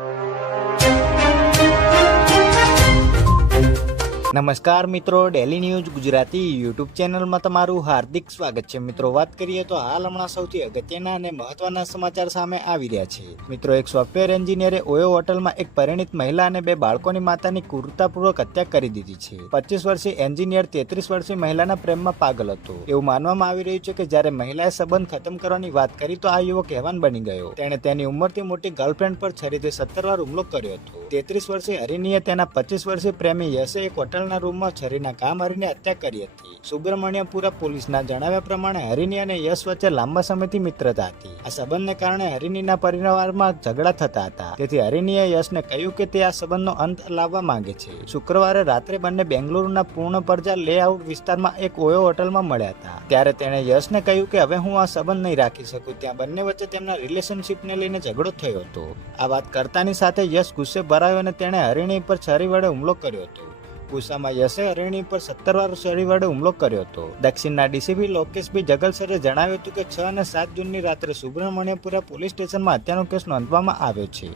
you. નમસ્કાર મિત્રો daily news Gujarati YouTube ચેનલમાં તમારું હાર્દિક સ્વાગત છે. મિત્રો, વાત કરીએ તો હાલ હમણાં સૌથી અગત્યના અને મહત્વના સમાચાર સામે આવી રહ્યા છે. મિત્રો, એક સોફ્ટવેર એન્જિનિયરે ઓયો હોટલમાં એક પરિણીત મહિલા અને બે બાળકોની માતાની ક્રૂરતાપૂર્વક હત્યા કરી દીધી છે. પચીસ વર્ષીય એન્જિનિયર તેત્રીસ વર્ષીય મહિલાના પ્રેમમાં પાગલ હતો. એવું માનવામાં આવી રહ્યું છે કે જ્યારે મહિલાએ સંબંધ ખતમ કરવાની વાત કરી તો આ યુવક હેવાન બની ગયો. તેણે તેની ઉંમરથી મોટી ગર્લફ્રેન્ડ પર છરીથી સત્તર વાર હુમલો કર્યો હતો. તેત્રીસ વર્ષીય હરિણીએ તેના પચીસ વર્ષીય પ્રેમી યશે એક હોટલના રૂમમાં છરીના કામ મારીને હત્યા કરી હતી. સુબ્રમણ્યપુરા પોલીસના જણાવ્યા પ્રમાણે હરિણી અને યશ વચ્ચે લાંબા સમયથી મિત્રતા હતી. આ સંબંધને કારણે હરિણીના પરિવારમાં ઝઘડા થતા હતા. તેથી હરિણીએ યશને કહ્યું કે તે આ સંબંધનો અંત લાવવા માંગે છે. શુક્રવારે રાત્રે બંને બેંગલુરુના પૂર્ણ પરજા લેઆઉટ વિસ્તારમાં એક ઓયો હોટલમાં મળ્યા હતા. ત્યારે તેણે યશને કહ્યું કે હવે હું આ સંબંધ નહીં રાખી શકું. ત્યાં બંને વચ્ચે તેમના રિલેશનશિપને લઈને ઝઘડો થયો હતો. આ વાત કરતાની સાથે યશ ગુસ્સે ભરાયો અને તેણે હરિણી પર છરી વડે હુમલો કર્યો હતો. ગુસ્સામાં યશે અરણી પર સત્તર વાર વડે હુમલો કર્યો હતો. દક્ષિણના ડીસીપી લોકેશભાઈ જગલસરે જણાવ્યું હતું કે છ અને સાત જૂનની રાત્રે સુબ્રમણ્યપુરા પોલીસ સ્ટેશનમાં હત્યાનો કેસ નોંધવામાં આવ્યો છે.